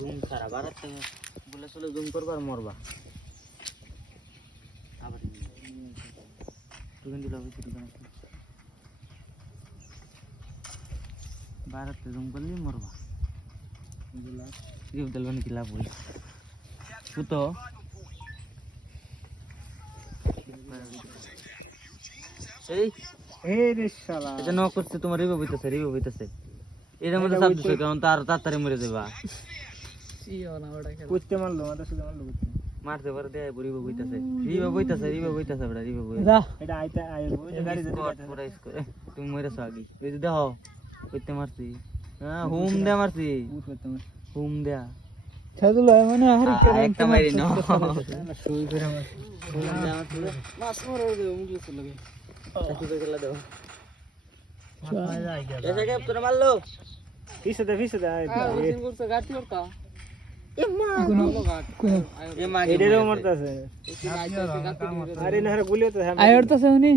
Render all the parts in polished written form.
Zoom সারা বারাত বলে চলে zoom করবার মরবা আবার বারাতে জুম করলে মরবা দিলবানি কি লাভ হই তো এই রে শালা এটা ন করতে তোমার রিভাইভ হইতাছে এর মধ্যে সাব দিছে কারণ তার তাড়াতাড়ি মরে যাবা সিও না ওটা খেলা কুত্তে মারলো মাথা সুদা মারলো কুত্তে মারতে পারে দে রিভাইভ হইতাছে বড়া রিভাইভ যা এটা আইতা আইলো ওই গাড়ি যেতে পুরো ইসকো তুমি মরেছ আগে এই যে দাও কুত্তে মারছি হ্যাঁ হুম দে মারছি হুম দে ছাদুল মানে একটা মারি না শুই করে মার মাস মরে দে মুগলে চলে গে চাকু করে গেলা দাও ऐसे क्या तुम मान लो फीस दे दिन गुड़ से गाती और का ये मां ये डेरो मरता से अरे नहर बोलियो तो है आयरता से उनी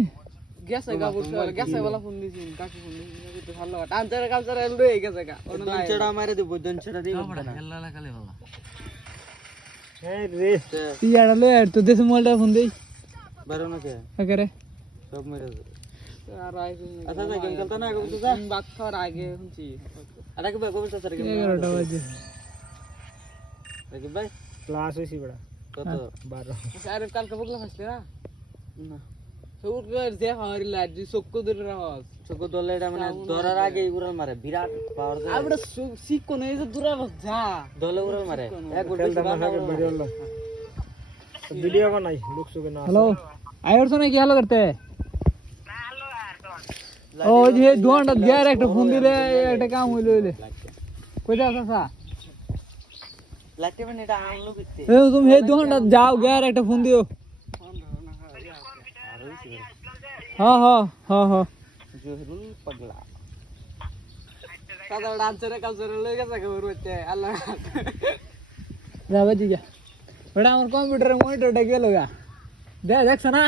गैस है का बोल गैस है वाला फोन दीजिए काकी फोन दीजिए तो भालो टांचर कालचर एलडो है गैस का और ना चढ़ा मारे दे बोदन चढ़ा दे हेल्ला ला काले वाला ए रे यार ले यार तो देश मोल्डा फोन दे बारो ना क्या करे सब मेरे अच्छा अच्छा गेम चलता ना कब तुझा बात थोड़ आगे हुंची अरे के भाई कब चलता रे 11 बजे अरे भाई क्लास होसी बड़ा कत 12 अरे काल कब क्लास हसले ना সৌর করে যে হারি লাজি চক্কু ধরে রাখস চক্কু দলেটা মানে ধরার আগে উড়াল মারে বিরাট পাওয়ার দেয় আমরা শিখ কোন এই যে দূরা যা দলে উড়াল মারে এক ভিডিও বানাই লোক সুগে না হ্যালো আয়র তো না কি হলো করতে ও যে দুয়ান্ডা দিয়ার একটা ফোন দিলে এটা কাম হইলো হইলে কই দাও চাচা লাগতে মানে এটা আনলো কিতে এ তুমি হে দুয়ান্ডা যাও গিয়ার একটা ফোন দিও हाँ हाँ हाँ हाँ जोहरुल पगला सादा डांसर है कल्चर ले के सके रोते अल्लाह जावे जी जा बड़ा हमर कंप्यूटर मॉनिटर टा गेलोगा दे देख सना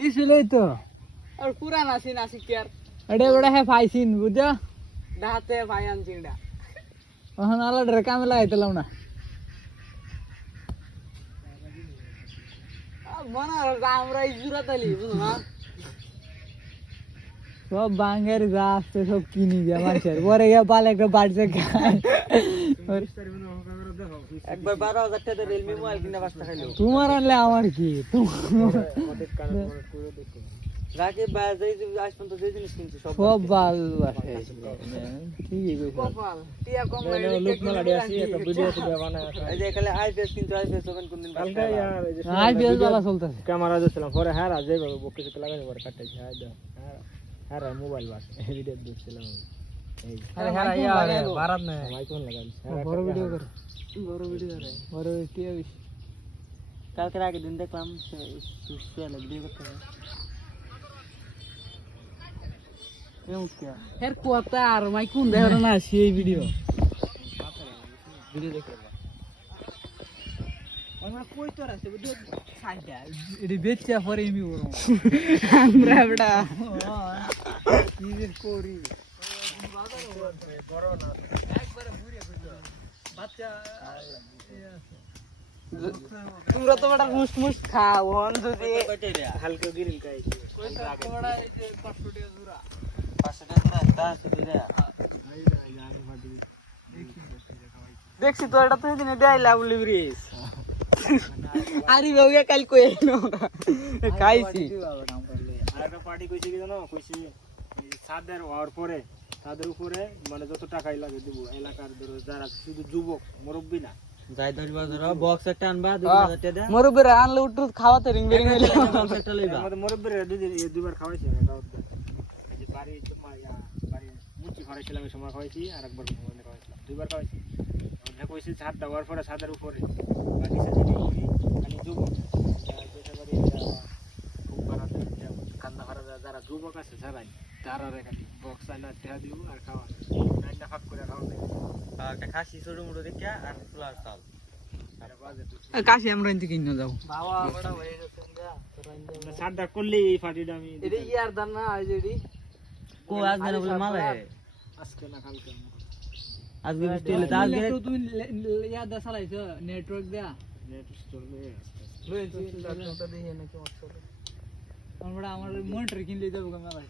20 ले तो और पुराना सीन आसी केयर अरे बड़ा है फाई सीन बुझा दाते फायन सीनडा वहां नाला डर काम लायतला ना मना रामराई जुरत आली बुझना सब बांगेर गाछ से सब किनी गया मानसर ওরে গিয়া পালে একটা বাড়ছে খায় একবার 12000 টাকা রিয়েলমি মোবাইল কিনা বাস্তা খাইলো তোমার আনলে আমার কি রাকে বাজাই আজ পর্যন্ত যে জিনিস কিনছি সব বাল আছে ঠিকই কইছো কপাল টিয়া কম লাগে লোক মালাডি আসি একটা ভিডিও তে বানায় এই যে এখানে আইপিএস 300 কোন দিন কালকে यार আইপিএস वाला চলতেছে ক্যামেরা দিছিলাম পরে হ্যাঁ রাজে বকে তে লাগাই পরে কাটাইছি হ্যাঁ মোবাইল বাস ভিডিও দিছিলাম এই আরে হ্যাঁ यार भारत में माइक কোন লাগাই বড় ভিডিও করে বড় টিয়া বেশি কালকে আগে দিন দেখলাম সুস্বাদু ভিডিও করতে यार कोता यार माई कोन देहर ना सी वीडियो देखे আমরা কই তো আছে ভিডিও সাইডা এডি বেচা পরে আমি বড় আমরা বড়া নিজের কোরি বড় না একবারে বুড়ে কইলো বাচ্চা তোমরা তো বড় মুস খাও হন যদি হালকা গিরিল খাই কইতা বড় এই যে 500 টাকা জুরা 500 টাকা তা সিধে দেখছি তো এটা তো দিন দেইলা বলি ব্রিজ আরে বাবুয়া কাল কই না খাইছি আরেকটা পার্টি কইছি কি জানো কইছি ছাদের ওর পরে ছাদের উপরে মানে যত টাকাই লাগে দেব এলাকার ধরো যারা শুধু যুবক মুরব্বি না যাই ধরবা ধরো বক্স একটা আনবা 2000 টাকা দে মুরব্বিরা আনলে উঠু খাওয়াতে রিং বেরিং হইলো বক্স একটা লইবা আমাদের মুরব্বিরা দুইবার খাওয়াইছি আমি দাওয়াত এই যে বাড়ি তোমার বাড়ি মুচি খাওয়াইছিলাম এই সময় খাওয়াইছি আর একবার খাওয়াইছিলাম দুইবার খাওয়াইছি আমরা কইছি ছাদ দেওয়ার পরে ছাদের উপরে বাকি সাথে খালি যুবক যেটা বাড়ি খুব বাড়াতে কান্না করা যারা যুবক আছে সবাই তারা রেখাটি বক্স আনা দেয়া দিও আর খাওয়া নাইটা ফাক করে খাওয়া একটা খাসি ছোট মোটো দেখে আর পোলার চাল কাশি আমরা এনতে কিনে যাও বাবা বড় হয়ে গেছেন গা সাদা করলে এই ফাটিটা আমি এটা ইয়ার দান না আজ এডি কো আজকে না বলে মালে আজকে না কালকে আজকে বৃষ্টি হলে তো আজকে তুই ইয়া দা চালাইছ নেটওয়ার্ক দেয়া নেট চলবে লইছি ল্যাপটপটা দেখে নাকি চলে আমরা আমার মনিটর কিনলে দেব গা মেলা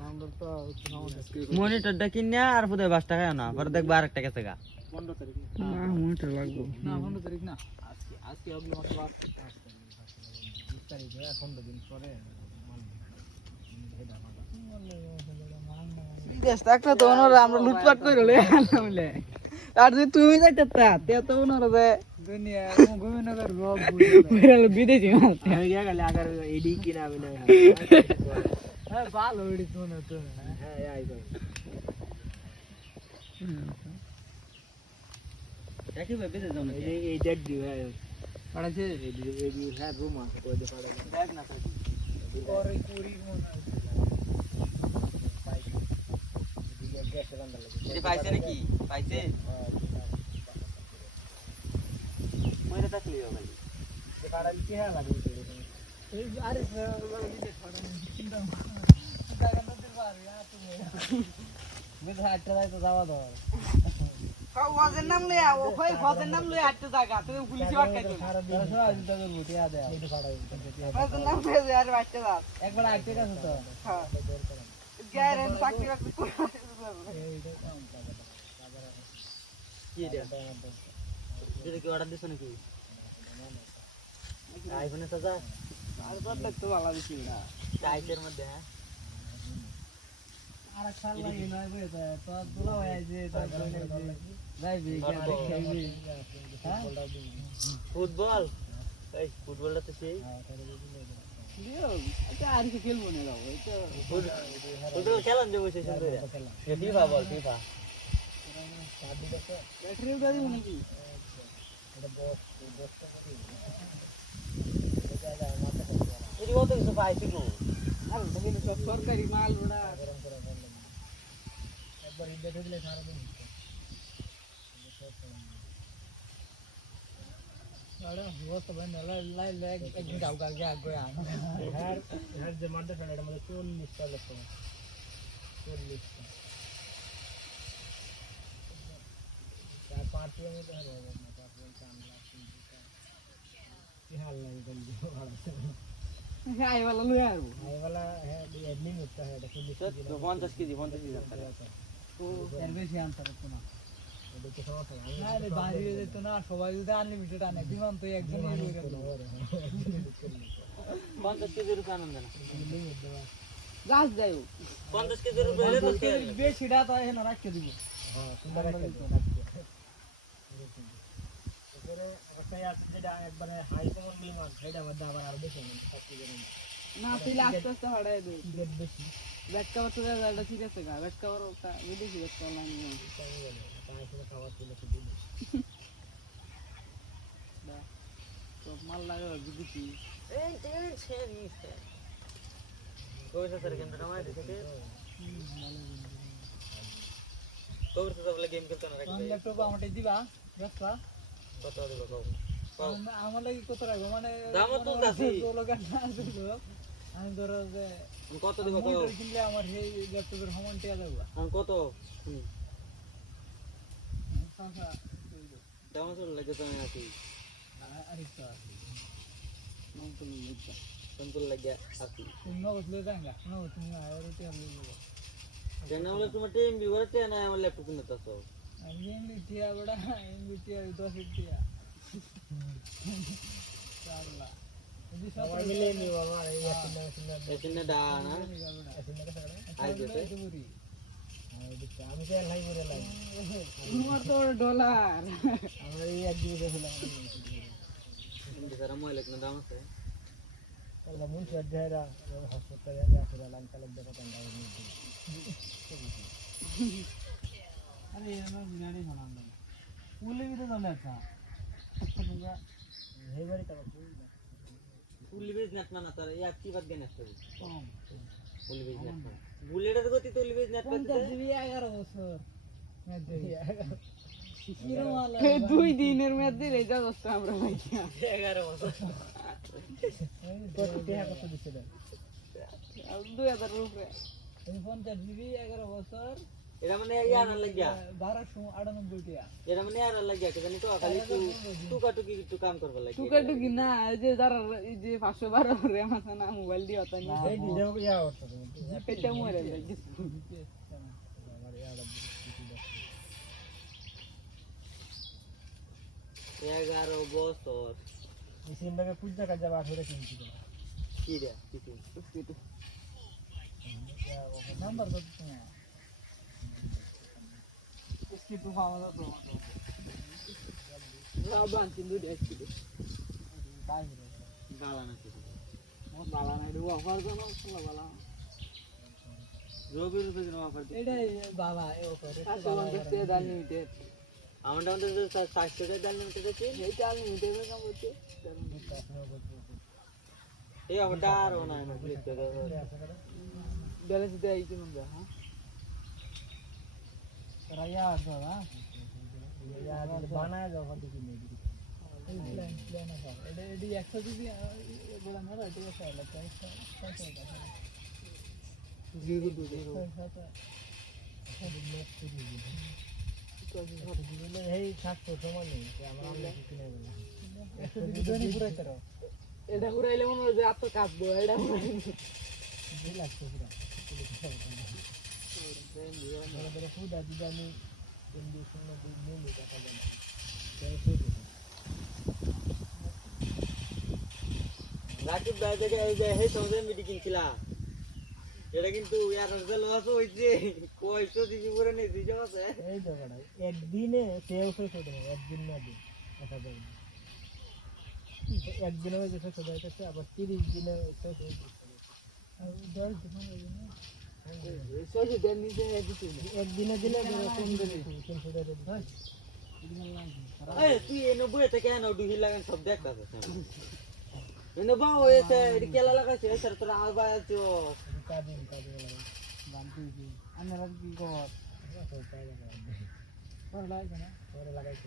নাম্বার তো মনিটরটা কিনে আর ফুদে 5 টাকা না পরে দেখবা আরেকটা গেছে গা 15 তারিখ না মনিটর লাগবে না 15 তারিখ না আজকে অগলি মাস বাদ 20 তারিখ 15 দিন পরে বিদেশ থাকলে তো ওনারা আমরা লুটপাট করে লই আনলাম বলে আর যদি তুমি যাইতা তে তো ওনারা যে দুনিয়া গোবিন্দনগর রোগ বেরাল বিদেশি মাল আমি গিয়া গেলে আগার এডি কিনা আমি না হ্যাঁ ভালো এডি তো না তো হ্যাঁ আই কই দেখি ভাই বিদেশ যাও না এই ডেট দিও হ্যাঁ পড়াছে এই হ্যাঁ রুম আছে কই দে পড়া দেখ না থাকি পরে পুরি মন এটা পাইছে নাকি পাইছে মইরা থাকলি ভাই যে কাড়া কি হ্যাঁ লাগে এই আরে দিতে ছড়া চিন্তা জায়গা নদী পার ইয়া তুমি মেধা আটটা যাই তো যাওয়া দাও ওয়াজের নাম লইয়া ও কই ওয়াজের নাম লইয়া আটটা জায়গা তুমি পুলিশে আটকাই দিও সারা দিন সারা দিন তো বুটি আ দেয় এই ফাড়া ওয়াজের নাম লইয়া আর আটটা যা একবার আটকে গেছে তো হ্যাঁ গ্যারেন্টি চাকরি বাকরি করে কি দে যেটা কি অর্ডার দিছ নাকি আইফোনে সাজা আর তো দেখতে ভালো দিছি না টাইটের মধ্যে হ্যাঁ আর সাল লাগে নয় বুঝে তো দুলা হয়ে যে তো যাইবি আরে খেলবি হ্যাঁ ফুটবল এই ফুটবলটা তো সেই দিও এটা আর কি খেলবো না দাও এই তো ফুটবল খেলান যাবো সেই সুন্দর ফিফা বল ফিফা ব্যাটারি উড়া দিও নাকি এটা বস এটি কত কিছু পাইছি গো আর তুমি সব সরকারি মাল ওড়া একবার দেখে দিলে সারা দিন আরে वो सब है नला लाई लेग एक दिन गाँव करके आग गया हर हर जमाने का लड़ा मतलब 40 साल लगता है 40 चार पांच में तो है ना पांच में सामने की हाल नहीं जल्दी আই वाला লই আরো आए वाला है एडमिन होता है देखो 50 কেজি 50 কেজি তো এর বেশি আনতে পারতো না এদিকে সমস্যা না আরে বাইরে যেত না সবাই যদি আনলিমিটেড আনে বিমান তো একজন লই গেল 50 কেজি রূপে আনন্দ না গাছ যাইও 50 কেজি রূপে হলে তো বেশিটা তো এখানে রাখতে দিব হ্যাঁ তোমরা রাখতে দিও এবারে অবশ্যই আছে যেটা একবারে হাই কমন বিমান সেটা মধ্যে আবার আর বেশি নেই না তুই আস্তে আস্তে হড়াই দে গেট বেশি ব্যাক কভার তো এটা ঠিক আছে গা ব্যাক কভার ওটা বিদেশি ব্যাক কভার লাইন তাই শুনে খাবার তুলে তো দিল তো মাল লাগে বিদেশি এই তেল ছেড়ি কোইসা সর কেন নামাই দিতে তোর তো বলে গেম খেলতে না রাখবে ল্যাপটপ আমাকে দিবা ব্যস্তা কত দিব কও আমার লাগি কত রাখবো মানে দাম তো দাসি আমি ধরো যে কত দিব কও কিনলে আমার এই ল্যাপটপের সমান টাকা দেব আমি কত শুনি টাকা দাম তো লাগে তো আছি আরেকটা সম্পূর্ণ লাগে আছি তুমি বসলে যাঙ্গা না তুমি আয়ার টাকা দেব কেন বলে তোমার টিম বিবরতে না আমার ল্যাপটপ কিনতে তো আমি এমনি টিয়া বড়া এমনি টিয়া 10 টিয়া চারলা যদি সব মিলে নিও আমার এই এখানে দা না আইতে আমি তো লাই করে লাই তোমার তো ডলার আমার এই এক দিন দেখলাম কিন্তু তারা মই লাগনা দাম আছে তাহলে মন সজ্জারা হাসপাতালে আসলে লাঙ্কালে দেখা টাঙ্গা আরে আমার বিনাড়ি বানান না পুলে भी तो दम था तुमगा हे बारी का ফুল বিজনেস না তার এই কি বাদ গেন আসছে कम ফুল বিজনেস বুলেটের গতি ফুল বিজনেস করতে 50 জিবি 11 বছর এই 2 দিনের মধ্যে রেজাল্ট আসছে আমরা ভাই 11 বছর কত টাকা কত দিছিল 2000 রুপে 50 জিবি 11 বছর এটা মানে ইয়ার লাগিয়া 1298 টাকা এটা মানে ইয়ার লাগিয়া জানি তো খালি টুকাটুকি একটু কাম করবে লাগে টুকাটুকি না এই যে যারা এই যে 512 র্যাম আছে না মোবাইল দিয়ে হতা নি এই দিও ইয়া হতো পেটা মরে যায় 11 বছর এই সিমটাকে পূজা কাজ যাবা ধরে কিনছি কি রে কিছু নাম্বার কত তোমার इसकी तो पावा तो राबान चिंदू देखती काय रे গালা না কিছু মো বালা নাই দু অফার কোন কোলা বালা রবির তো দিন অফার দি এটা বাবা এ করে আসলে দেখতে দাল লিমিটেড আমাদের আমাদের 60 টাকা দাম নিতে দেখি এই চাল লিমিটেড এর কাম হচ্ছে এই অফারটা আর না না দেখতে দাও ব্যালেন্স দেই কি মন হ্যাঁ রায়া আছে না ইয়া বানায় যাও কত কি নেই প্ল্যান প্ল্যান আছে এটা এডি 100 জিবি বলা না এটা আছে লাগা আছে 0 এই 700 সমান নেই আমরা কিনে নেব 100 জিবি নি পুরো করো এটা ঘুরাইলে মনে হয় যে এত কাটবো এটা ঘুরাইলে 2 লাখ টাকা বড় ফুড আছে আমি কন্ডিশন দিয়ে নিয়ে দেখা যায় রাকিব ভাই থেকে এই যে হে সমুদ্রে মিটি কিনছিলা এটা কিন্তু ইয়ার রেজাল্ট লস হইছে কয়শো দিবি করে নেই দিছে আছে এই তো বড় একদিনে 600 টাকা একদিন না দিন দেখা যায় একদিনে ওই যে 600 টাকা আবার 30 দিনে 600 টাকা আর 10 দিন হয়ে যায় সোজে দেন নিচে দিতে একদিনে দিলে 300 টাকা এই তুই এনে বই থেকে এনে ডুহি লাগান সব দেখতাছ এনে বাও এসে কেলা লাগাইছে স্যার তোরা আর বায়াছো কাদিন জানতে কি আমরা কি কর পরে লাগাইছে না পরে লাগাইছে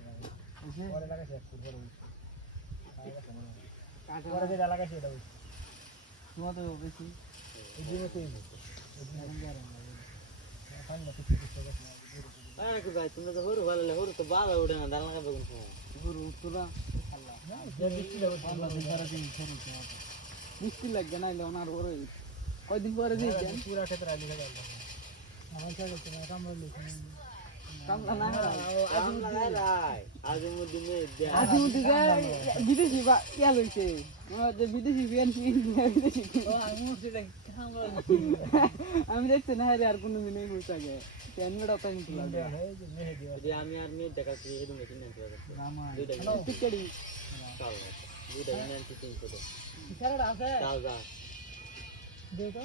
পরে লাগাইছে পরে কাটা পরে যেটা লাগাইছে এটা তোমার তো বেশি এই দিনে তো এখন না কিছু কিছু কি ভাই তুমি তো হরু ভালো হরু তো বাবা উড়ে না দাল লাগাবে কোন গুরু তোরা মিষ্টি লাগবে না এলে ওনার ওর কয়দিন পরে দিয়েছেন পুরা ক্ষেত্রে আলি গেল আমার কাছে তো কামড় লিখে কামলা না আজ মুদিনে আজু দিকে বিদেশি বা ইয়া লইছে যে বিদেশি বিদেশি ও আমি সেটা কামড় আমি দেখছি না রে আর কোনো দিনই হইছে আগে ক্যামেরা তাই নিতে লাগে আমি আর মেয়ে দেখাচ্ছি এরকম মেশিন নিতে হবে রামা দুইটা টিকেডি চাল দুইটা নিয়ে 300 টাকা ইশারা আছে চাল যা দে তো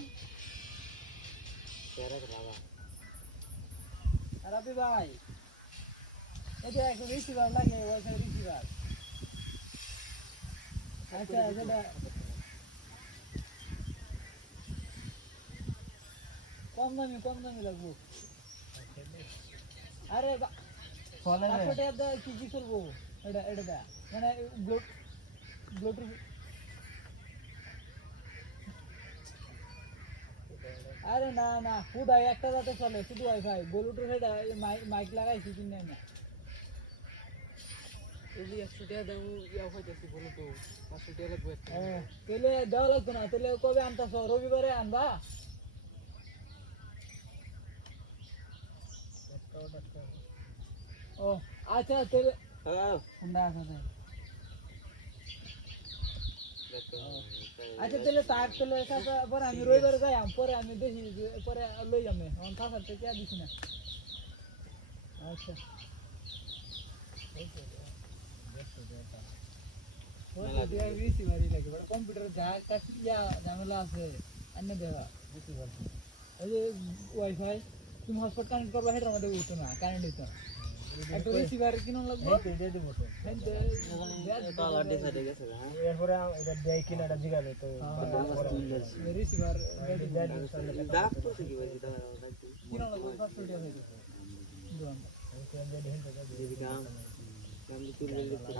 তেরা বাবা রাবি ভাই এটা একটা রিসিভার লাগে ওইটা রিসিভার আচ্ছা এটা কম দামি লাগবো আরে আসলে এটা কি করবো এটা মানে ব্লুটুথ আরে না ফুড একটা যাতে চলে শুধু ওয়াইফাই ব্লুটুথ এটা মাইক লাগাইছি কিনে না এই 100 টাকা দাম ইয়া হইতেছে বলো তো 500 টাকা লাগবে হ্যাঁ তাহলে দেওয়া লাগতো না তাহলে কবে আনতাছ রবিবারে আনবা ও আচ্ছা তাহলে হ্যালো ঠান্ডা আছে আচ্ছা তাহলে তার তাহলে পরে আমি রবিবারে যাই পরে আমি দেখি পরে লই যাবে এখন থাকার থেকে দিছি না আচ্ছা কম্পিউটার যা ইয়া ঝামেলা আছে অন্য দেখা বুঝতে পারছি এই যে ওয়াইফাই তুমি হটস্পট কানেক্ট করবা সেটার মধ্যে উঠতো না কারেন্ট হইতো একটা রিসিভার কিনা লাগবে দিয়ে দিব তো অলরেডি সাইডে গেছে হ্যাঁ এরপরে এটা দেয় কিনা এটা জিগাবে তো রিসিভার দাপ তো কি বলছি দাও কিনা লাগবে 500 টাকা হইতো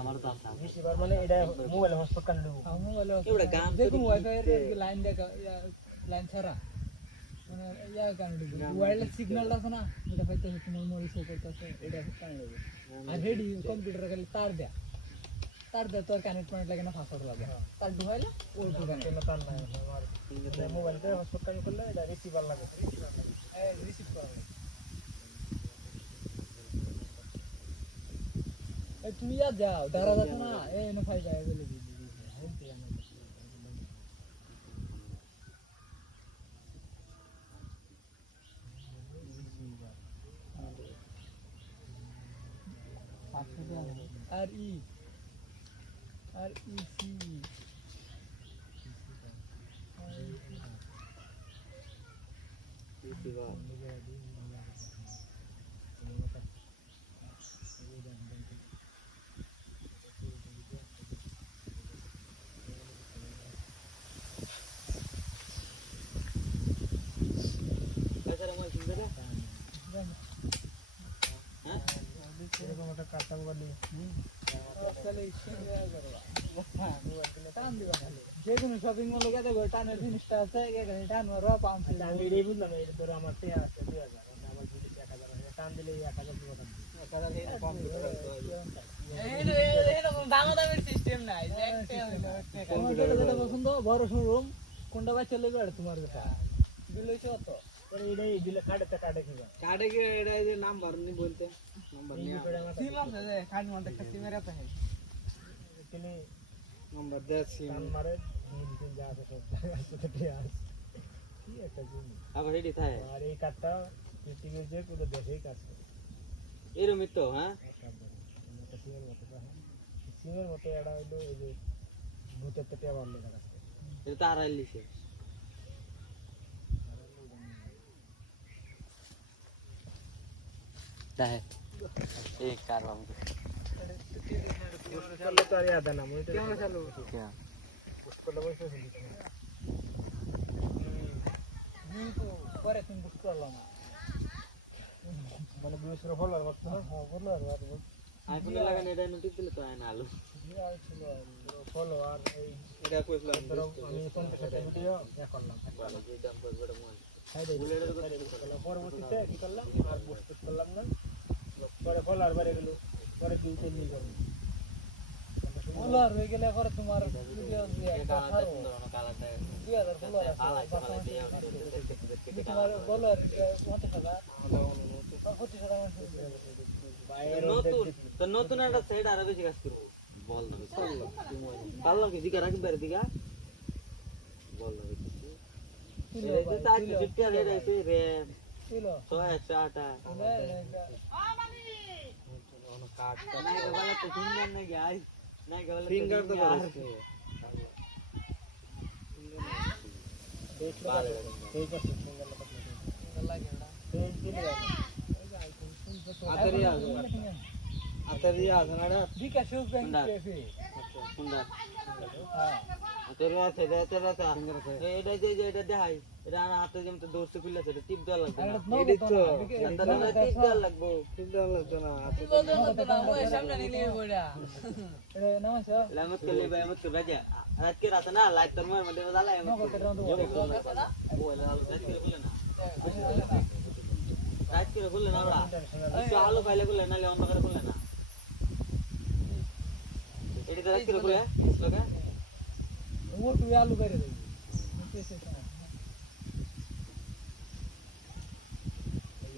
আমার তো আছে রিসিভার মানে এটা মোবাইলে হটস্পট কানেক্ট দেব মোবাইলে এবারে গান তো দেখুন ওয়াইফাই এর লাইন দেখা লাইন ছাড়া মানে ইয়া কানেক্ট দেব ওয়্যারলেস সিগন্যাল আছে না এটা পাইতেছে তোমার মোবাইল শো করতেছে এটা কানেক্ট দেব আর রেডি কম্পিউটার খালি তার দেয়া তোর কানেক্ট পয়েন্ট লাগে না পাসওয়ার্ড লাগে তার ঢুকাইলে ও ঢুকানে কোনো তার নাই আমার মোবাইলতে হটস্পট কানেক্ট করলে এটা রিসিভার লাগে রিসিভ করা লাগে তুমি যাও দাঁড়া যাচ্ছে না এই এনে ফাইল যায় বলে দিবি আর ই সি এরকম একটা কাটাম বলি যে কোনো শপিং মলে গেলে টানের জিনিসটা আছে টান পাঁচ আমি এটাই বুঝলাম এই ধরো আমার পে আছে 2000 আমার যদি 1000 টান দিলে 1000 দিব পছন্দ বড় শোরুম কোনটা বাচ্চা লেগে তোমার দিলে কত এটাই দিলে কাটে কিবা কাটে কি এটা যে নাম্বার নি বলতে নাম্বার নি সিম আছে যে কাজ মধ্যে একটা সিমের আছে তিনি নাম্বার দেছি টান মারে দিন যা আছে সব সাথে আছে কি একটা জিনিস আবার রেডি থাকে আর এই কাটটা টিকে যে কোন দেশেই কাজ করে এরকম তো হ্যাঁ সিমের মতো এটা হইলো এই যে ভূতের পেটে আবার লেখা আছে এটা তো আর লিখে তাই এই কারণ করলে তো আর याद না মনে কেমন চালু পোস্ট করলে বসে শুনতে কিন্তু পরে তুমি বুঝতে পারলাম না মানে বিশেষ ফলোয়ার বক্স হ্যাঁ ফলোয়ার আর আইফোনে লাগানো এটা নোটিস দিলে তো আয় না আলো ফলোয়ার এই এটা কইছিলাম আমি 50 ভিডিও করলাম যেটা বড় মন পরবর্তীতে কি করলাম আর পোস্ট করলাম না পরে ফলোয়ার বেড়ে গেল পরে দিতে নিয়ে গেল ফলোয়ার হয়ে গেলে পরে তোমার ভিডিও দিয়ে কালারটা সুন্দর না কালারটা 2000 ফলোয়ার আছে তোমার ফলোয়ার 50,000 নতুন একটা সেট আরো বেশি কাজ করবো বল না পারলাম কি দিকে রাখি বেড়ে দিকা বল না ফিঙ্গার তো আতরিয়া আজনাড়া বিকাশ ব্যাংক কেফে সুন্দর আতরিয়া সেটা এটা যে এটা দেখাই এটা না হাতে যেমন দৌড়তে খুললে সেটা টিপ দেওয়া লাগবে না এডিট তো টিপ দেওয়া লাগবে টিপ দেওয়া লাগবে না হাতে ওই সামনে নিয়ে বড়া এটা নমস্তে লামত কে লেবে মত কে বাজে রাত के रात ना लाइट तर में मडे वाला है वो रात के खुले ना रात के खुले ना बड़ा तो आलू पहले खुले ना ले ऑन कर खुले ना एडी रात के खुले इसको क्या वो टू आलू करे दे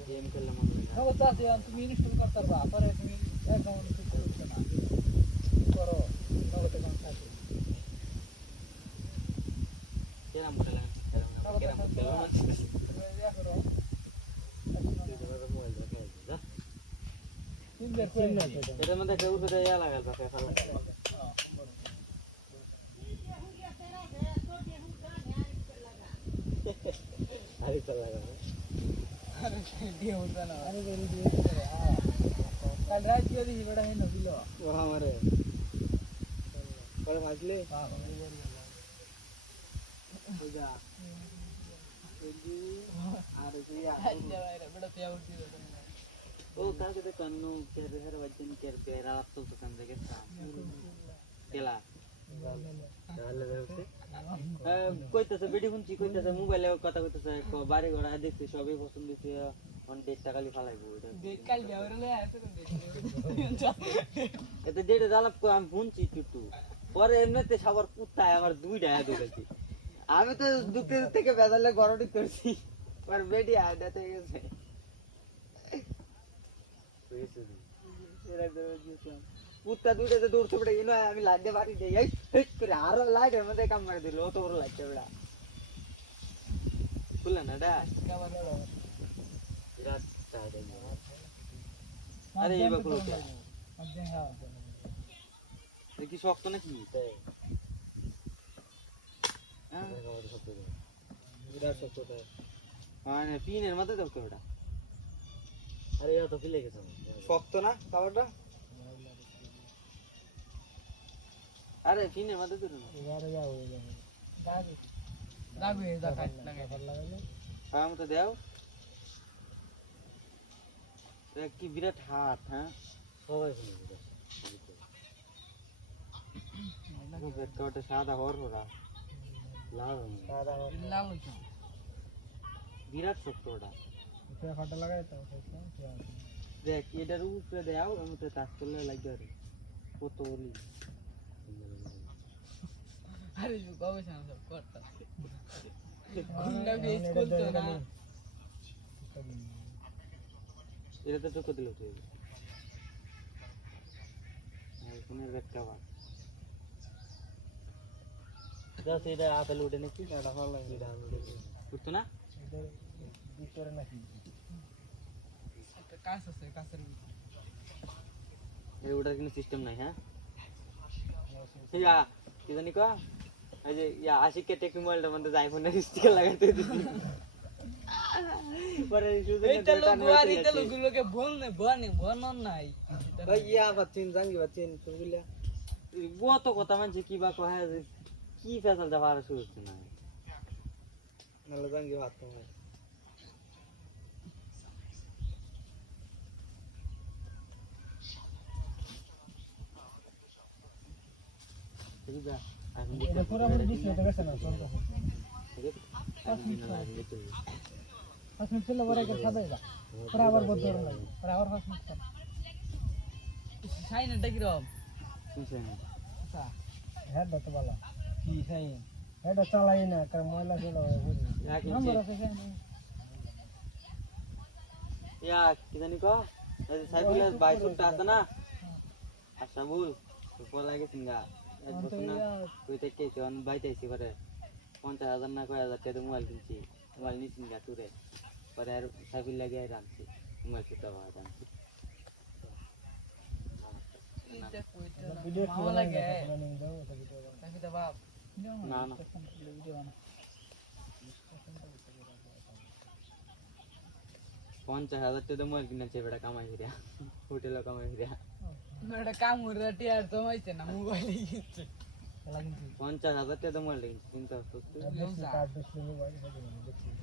गेम खेलना मन नहीं हो तो आते तुम इंस्टॉल करता बा पर तुम्ही अकाउंट करतो ना करो नगद काम खाते तेरा मोटा लगा तेरा मोटा या करो मोबाइल रखे जा तीन देर कोई नहीं तेरे में तो उसे या लगा था पैसा लगा अरे चल लगा अरे ये होता ना अरे वेरी दिए हां कल रात को दी बड़ा है नदिलो वो हमारे पर माजले हां जा एजी आर जी बड़ा पे उठी ও কালকে তো কান্নু কের হের বাজেন কের বেরা তো তো কান দেখে কেলা তাহলে দেখতে কইতাছে বেডি শুনছি কইতাছে মোবাইলে কথা কইতাছে বাড়ি ঘর দেখছি সবই পছন্দ হইছে অন 1.5 টাকা লি ফালাইবো কাল যাওয়ারে আছে কোন এতে ডেটে জালাপ কো আমি শুনছি টুটু পরে এমনিতে সবার কুত্তায় আমার 2 টাকা দিয়েছি আমি তো দুঃখে থেকে বেজালে গরটি করছি আর বেডি আডা থেকে গেছে কুত্তা দুইটাতে দৌড়তে পড়ে গেল আমি লাইট দিয়ে বাড়ি দিয়ে করে আরো লাইটের মধ্যে কাম করে দিল অত বড় লাইটটা বেড়া খুললেন না এটা বিরাট আরে এই বাকুল কি শক্ত নাকি বিরাট শক্ত মানে পিনের মধ্যে তো ওটা আরে এটা তো কি লেগেছে শক্ত না কাবারটা আরে পিনের মধ্যে তো না এবারে যাও লাগবে লাগাই আমি তো দেও কি বিরাট হাত হ্যাঁ সবাই শুনে সাদা হর ওরা লাল লাল বিরাট শক্ত ওটা ফাটা লাগাই তো দেখ এটার উপরে দেও আমি তো কাজ করলে লাগবে আরে কত বলি আরে কবে সামনে সব করতা গুন্ডা বেশ করতো না এটা তো চোখ দিল তুই ফোনের ব্যাগটা বা জাস্ট এটা আপেল উঠে নাকি এটা ভালো লাগে এটা আমি উঠতো না ভিতরে নাকি একটা কাজ আছে কাছের এই ওটার কোনো সিস্টেম নাই হ্যাঁ ইয়া কি জানি কো এই যে ইয়া আশিককে টেক মোবাইলটার মধ্যে আইফোনের স্টিকার লাগাতে দিছি পরে শুধু এইটা লোকগুলোকে বলন নাই ভাই ইয়া বাচ্চিন জাঙ্গি বাচ্চিন তুইলা বহুত কথা মানছে কি বা কয় যে কি ফেসাল দা ভাড়া শুরু হচ্ছে না নালে জাঙ্গি ভাত তো বুঝা এখন এটা পুরো আমাদের দিছে এটা গেছে না চলতে চলে বড় করে সাজাই দাও পরে আবার বদর লাগে পরে আবার হাস মাছ সাইন এটা কি রকম আচ্ছা হেড তো ভালো কি সাইন হেড চালাই না কার ময়লা চলে নাম্বার আছে সাইন ইয়া কি জানি কো এই সাইকেলের বাইকটা আছে না আচ্ছা বল তো লাগে সিঙ্গা এক বছর না তুই থেকে জন বাইতেছি পরে 50,000 না কয় হাজার টাকা মোবাইল কিনছি মোবাইল নিছি না তুরে পরে আর সাইকেল লাগে আর আনছি মোবাইল কিনতে ভাড়া আনছি ভিডিও ভালো লাগে নাকি তো বাপ না না 50,000 টাকা মোবাইল কিনেছে বেটা কামাই হিরা হোটেলে কামাই হিরা এটা কাম উড়াটি আর জমাইছে না মোবাইলে কিনছে 50,000 টাকা মোবাইল কিনছি চিন্তা করছিস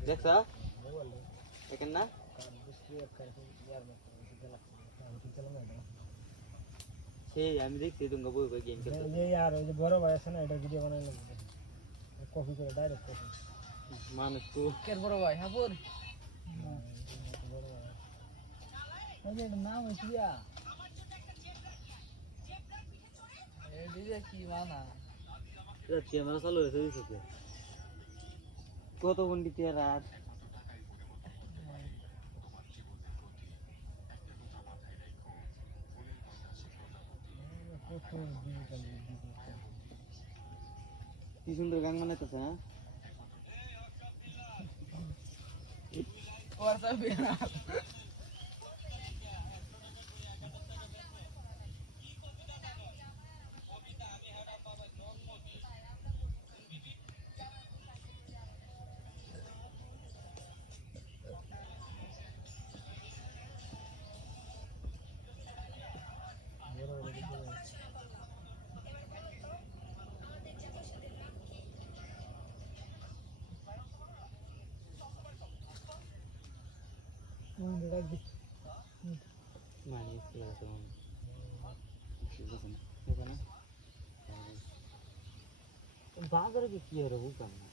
দেখছ এখন না সেই আমি দেখছি তুমি বই বই গেম খেলতে এই আর ওই যে বড় ভাই আছে না এটা ভিডিও বানাই না কপি করে ডাইরেক্ট কপি মানুষ তো কের বড় ভাই হাপুর ওই যে নাম হইছে ইয়া এই দিলে কি মানা ক্যামেরা চালু হয়েছে দিছে কত ঘন্টি তে রাত কি সুন্দর গান বানাইতেছে হ্যাঁ ওরটা বিনা মানিস কি আছে না বাজারে কি হবে বুঝলাম না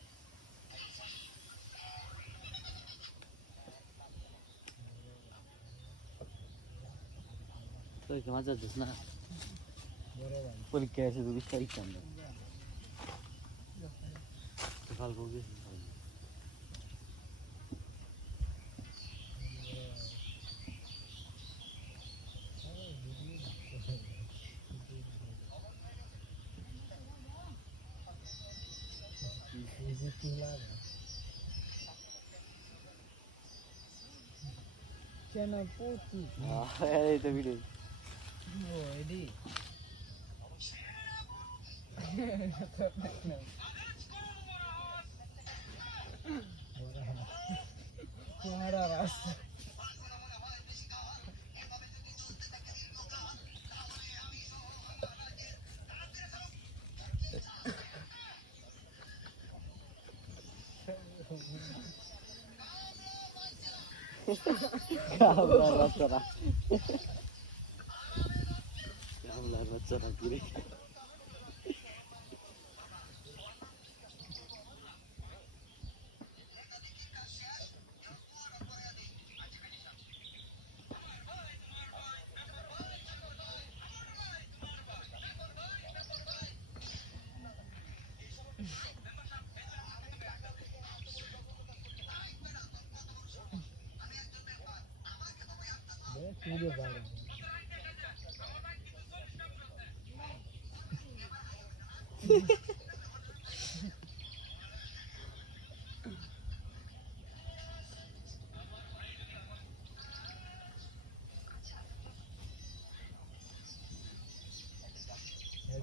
তুই কি মজা দিস না পরীক্ষা আছে তো বিস্তারিত আমরা কাল বলবি কেন পুচি এই তো ভিডিও ও এডি তোমার রাস্তা Hablar bacara. Hablar bacara kiri. Video viral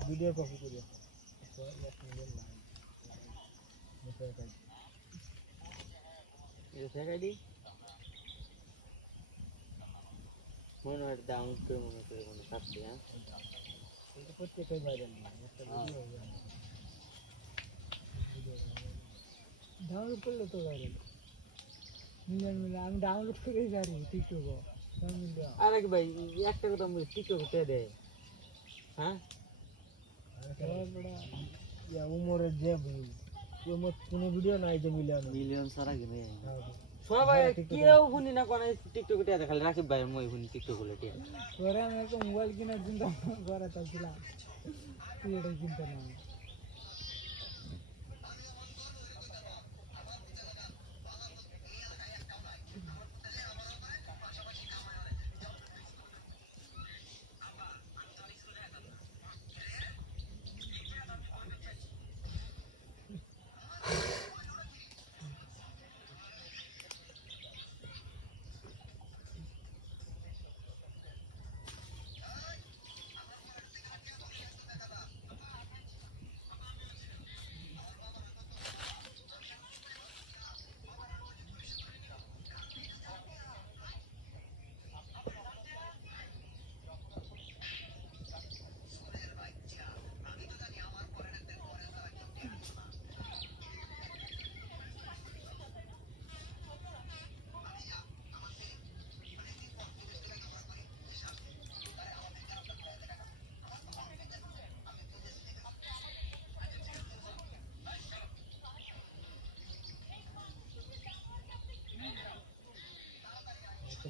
video copy করিও Itu saya tadi. Mana ada down ke mana satu ya. itu প্রত্যেকই ভাইরাল একটা ভিডিও ডাউনলোড করলে তো ভাইরাল মিলিয়ন আমি ডাউনলোড করেই জানি টিকটক আরে কি ভাই একটা কথা আমি টিকটক তে দে হ্যাঁ ইয়া উমরের যে কোনো ভিডিও নাই যে মিলিয়ন সারা গেলে সবাই কেউ শুনি না কোন টিকটক তে দেখালে রাকিব ভাই মই শুনি টিকটক গুলো তে পরে আমি একটা মোবাইল কেনার চিন্তা করে চাইছিলাম তুই এটা কিনতে না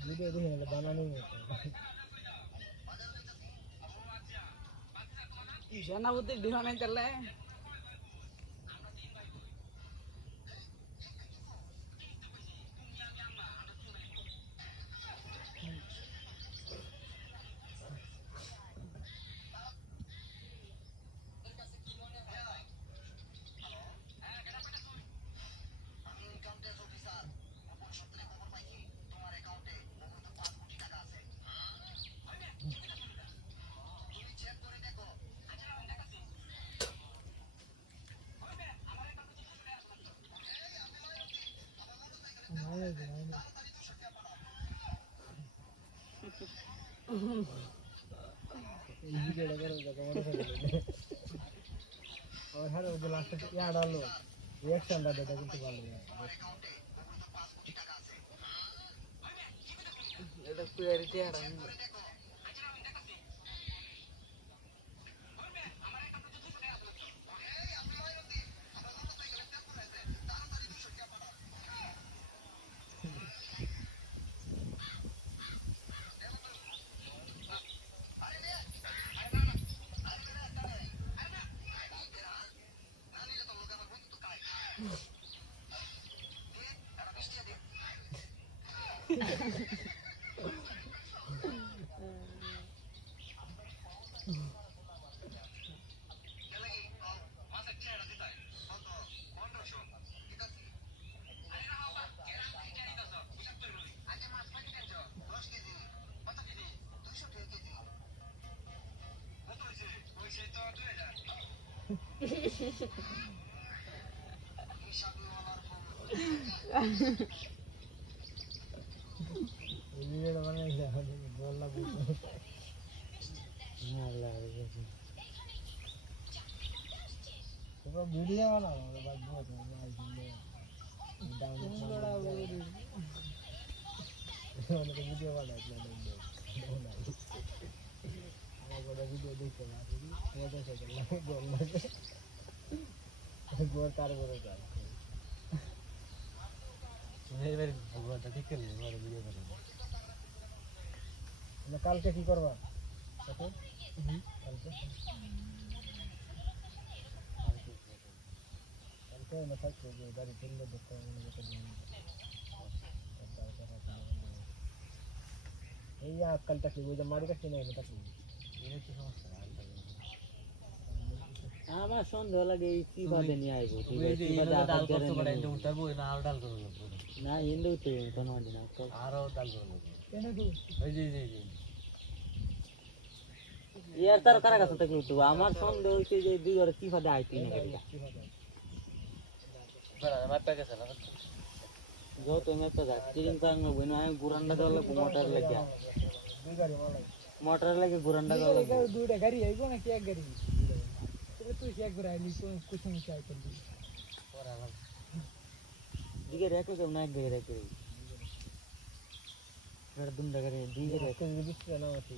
ভিডিও দেখে নিলে বানানোই হতো ঈশানা বুদ্ধি দিওয়ানাই চলে এই ভিডিওটা করে দেখো মনে থাকে আর হ্যাঁ ওই লাস্টে ইয়া ডালো রিঅ্যাকশনটা দেটা কিন্তু ভালো এটা কুয়ারিটি আর ভিডিও বানাও ভিডিও বানাই ভিডিও দেখতে গোর কার করে যায় কালকে কি করবা কালকে না থাকছে যে গাড়ি চললে দেখতে এই আজকালটা কি ওই যে মারি কাছে নেই এটা কি আমার সন্দেহ লাগে কি বাদে নিয়ে আইবো না এন্ড উঠে কোন মানে না আরো ডাল করব কেন তো এই যে ইয়ার তার কারা কাছে থাকলো তো আমার সন্দেহ হইছে যে দুই ঘরে কি বাদে আইতি না যত মে তো যাচ্ছি কিন্তু আমি বইনা গুরান্ডা দল মোটর লাগিয়া দুই গাড়ি মালাই মোটর লাগে গুরান্ডা দল দুইটা গাড়ি আইবো নাকি এক গাড়ি তবে তুই এক গাড়ি আইলি কোন সমস্যা আই করবি দিকে রেখে তো না এক গাড়ি রেখে এটা দুন জায়গা রে দিকে রেখে বিস্কুট না আছে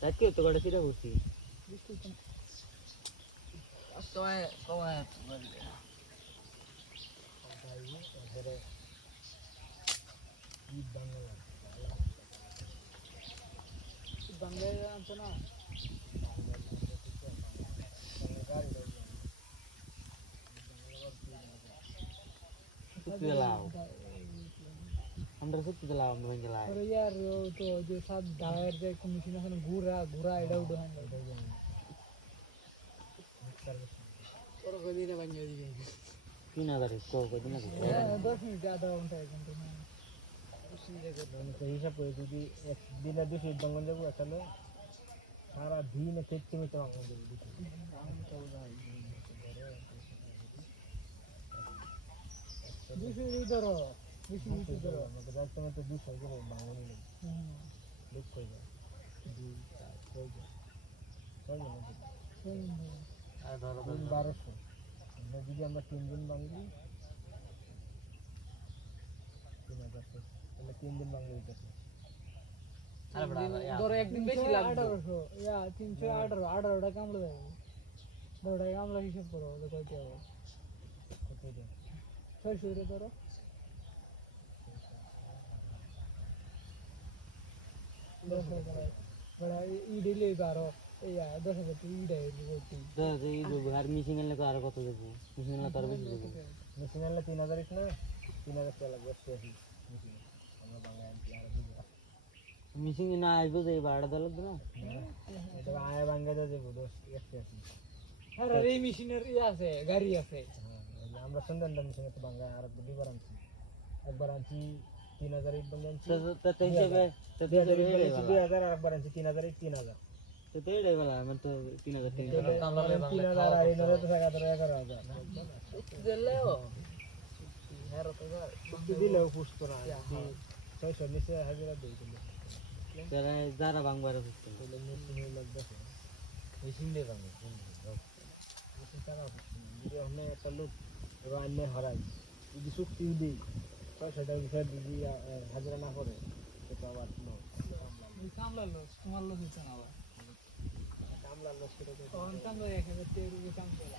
তাকে তো গড়ে সিরা করছি বিস্কুট আস্তে কমায় বাংলায় আনতো না আমরা সত্যি দিলাম আমরা ভেঙে লাই আরে यार তো যে সব ডায়ার যে কমিশন আছে ঘুরা এটা উঠে হয় ওর গদিনে ভাঙিয়ে দিবে 3000 স্কোর করে দিনা 10 মিনিট আধা ঘন্টা এক ঘন্টা না হিসাব করে যদি একদিনে 200 বাঙ্গন যাবো তাহলে সারা দিনে খেতে মিতে বাঙ্গন যাবো দুশো ধরো আমাকে যাইতে মতো 200 করে বাঙ্গন নেই দেখ কই যায় 2 4 কই যায় আর ধরো 1200 যদি আমরা 3 দিন বাঙ্গি 3000 তাহলে 3 দিন বাঙ্গি দিতেছে আরে বড় ধরো একদিন বেশি লাগবে 1800 ইয়া 318 18টা কামড়ে যাবে 18টা কামড়া হিসাব করো কত হবে কত হবে 600 এর ধরো बड़ा ईडी ले गारो या 10000 ईडी है बोलती दस ई जो घर मिसिंग ले कार কত দেব মিसिंग ले করবে কি দেব मिसिंग ले 3000 इतना 3000 টাকা লাগবে স্টেশন আমরা বাংলায় আর দিব মিসিং না আইবো যে ভাড়া দল না এটা আয় বাঙ্গা দেব 10 স্টেশন আরে এই মেশিনের আছে গাড়ি আছে আমরা সন্ধান মিশিং তো বাঙ্গা আর দুইবার আনছি একবার আনছি 3000 ইট বাঙ্গা আনছি তো হিসেবে 2000 আর একবার আনছি 3000 ইট 3000 তো তেই রে वाला मैं तो 3000 কামলা 3000 আর ইনরে তো টাকা ধরে 11000 দিলেও হ্যাঁ তো দিলেও পুশ করা 600 নিচে হাজার দেই দিলে তেরা যারা বাংবারে হচ্ছে বলে মেশিন লাগবে মেশিন দে বাংলা মেশিন টাকা যদি আমরা একটা লোক রান্নে হারাই যদি শক্তি দেই 600 টাকা ফের দিই হাজার না করে সেটা আবার কামলা লস তোমার লস হচ্ছে না আবার কামলা লস করে দেয় কোন কামলা এখানে 13 রুপি কাম করে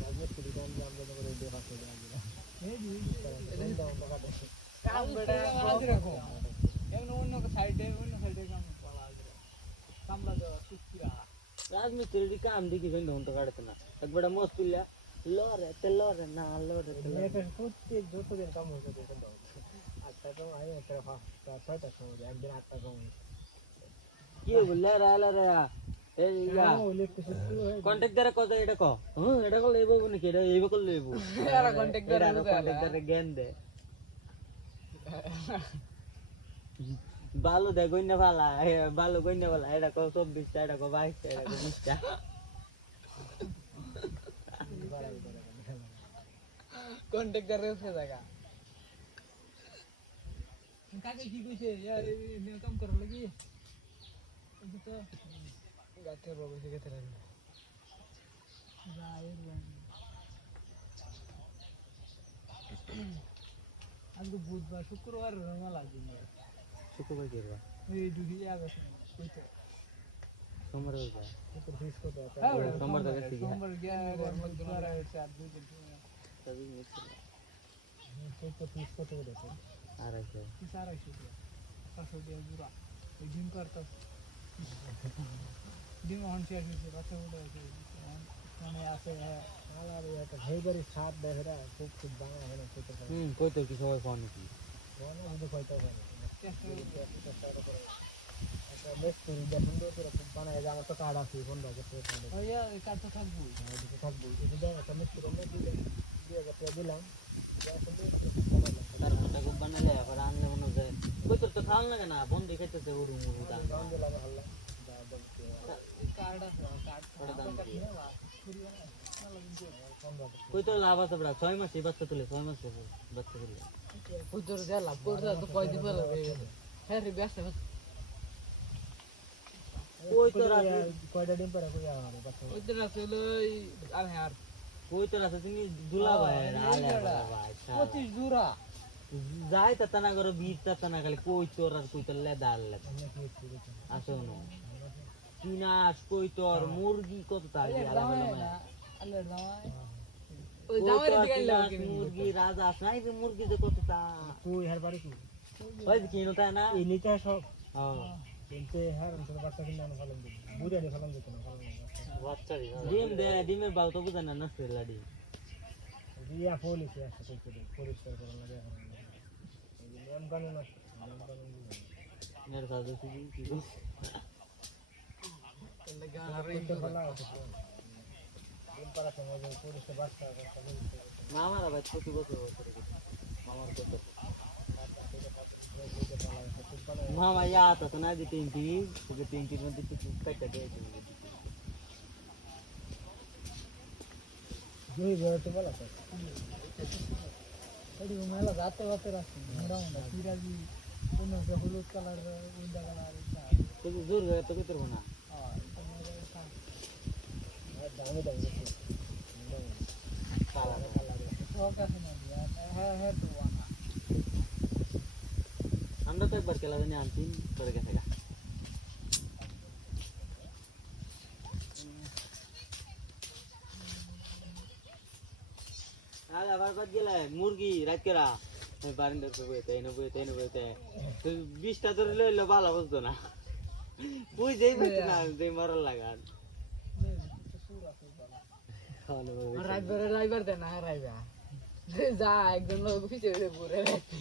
বাজে পুরি দাম আমরা তো করে দেওয়া আছে না এই দি এটা টাকা দেয় কাম বেটা আজ রাখো এমন অন্য সাইডে কাম পালা আছে কামলা দাও সুস্কিরা রাজমিস্ত্রি কাম দেখি ফেন তখন তো কাটতে না একবার মস্ত তুললা লরে তে লরে না লরে তে লরে প্রত্যেক যতদিন কাম হচ্ছে দেখুন দাও 8টা কাম আই একটা 5টা 6টার সময় একদিন 8টা কাম কি বললা রালা রে এই ইয়া কন্ট্রাক্টর কথা এটা কো এটা কো লেবো নাকি এটা এইবা কো লেবো এরা কন্ট্রাক্টর জ্ঞান দে বালু দে গইনা ভালা বালু গইনা ভালা এটা কো 24টা এটা কো 22টা এটা কো 20টা কন্ট্রাক্টর রেছে জায়গা কাকে কি কইছে यार এই কাম করার লাগি এই তো গাতে বাবু থেকে তেরা যাই আজকে বুধবার শুক্রবার রঙা লাগবে শুক্রবার কি রে এই দুই আগে কইতে সোমবার হইছে তো ফিস কত সোমবার থেকে ঠিক সোমবার গিয়া বুধবার আছে আর দুই দিন সবই মিছে তো ফিস কত করেছে আর আছে কি সারা শুধু পাঁচশো দিয়ে পুরা এই ডিম করতাম ডিম অন শেষ হয়েছে বাচ্চা উঠে আছে মানে আছে আর এটা হেগারি সাত দেখরা খুব খুব বাঙা হলো ছোট কই তো কি সবাই ফোন কি কোন বুঝে কইতা জানে চেষ্টা করে একটা মিস্ত্রি দেখুন তো তোরা খুব বানায় যে আমার তো কার্ড আছে কোন দাগে তো ওইয়া এই কাজ তো থাকবো এদিকে থাকবো যদি দেখ একটা মিস্ত্রি আমরা দিলাম 2000 দিলাম তার মতো খুব বানালে আবার আনলে মনে হয় কই তো খাওয়াল লাগে না বন্ধ খাইতেছে উড়ু মুড়ু দাম দাম দিলাম হল্লা দা দম কার্ড আছে কার্ড কই তো লাভ আছে বড় 6 মাসে বাচ্চা তুলে 6 মাসে বাচ্চা তুলে পুজোর যা লাভ করতে তো কয় দিন পরে হ্যাঁ রে ব্যস্ত কই তো রাতে কয়টা দিন পরে কই আর বাচ্চা ওই দিন আসলে আমি আর কই তো রাতে তুমি দুলা ভাই আলে ভাই 25 জোড়া যাই তা না করে 20 তা না খালি কই তোর আর কই তো লেদা আলে আসো না কিনাস কই তোর মুরগি কত তা আল্লাহ জামাই ওই জামাইরে দিকে লাগে মুরগি রাজা নাই যে মুরগি যে কত তা তুই হের বাড়ি কি ওই কি নতা না এই নিতে সব হ্যাঁ কিন্তু হের তোর বাচ্চা কিনা না ফলন দিই বুড়া দি ফলন দিতে না বাচ্চা ডিম দে ডিমের বাল তো বুঝা না নষ্ট লাডি দিয়া পুলিশ আসছে কইতে পুলিশ করে লাগে এই নিয়ম কানুন আছে নিয়ম কানুন মেরে সাথে কি লাগা কইতে ভালো আছে দিন পারা সময় যে পুলিশ বাচ্চা করে মামারা ভাই প্রতি বছর মামার কত মামা ইয়া आता तो ना दी 3 क्योंकि 3 में तो पैसा दे जोई बरते वाला तो এডি মেলা রাতে রাতে রাস্তা মোড়া মোড়া পিরাজি কোন যে হলুদ কালার উন্ডা কালার तो जोर गए तो कितर बना দামি দামি काला শখ আছে না হ্যাঁ হ্যাঁ তো ওয়ানা আমরা তো একবার খেলা জানি আনছি করে গেছে গা আজ আবার কত গেলে মুরগি রাত কেরা বারিন্দার তো বইতে এনে বইতে তো 20টা ধরে লইলো ভালো বুঝতো না বুঝ যেই বইতে না যে মরার লাগান রাইবার দেন না রাইবা যা একজন লোক খুঁজে ঘুরে রাখতে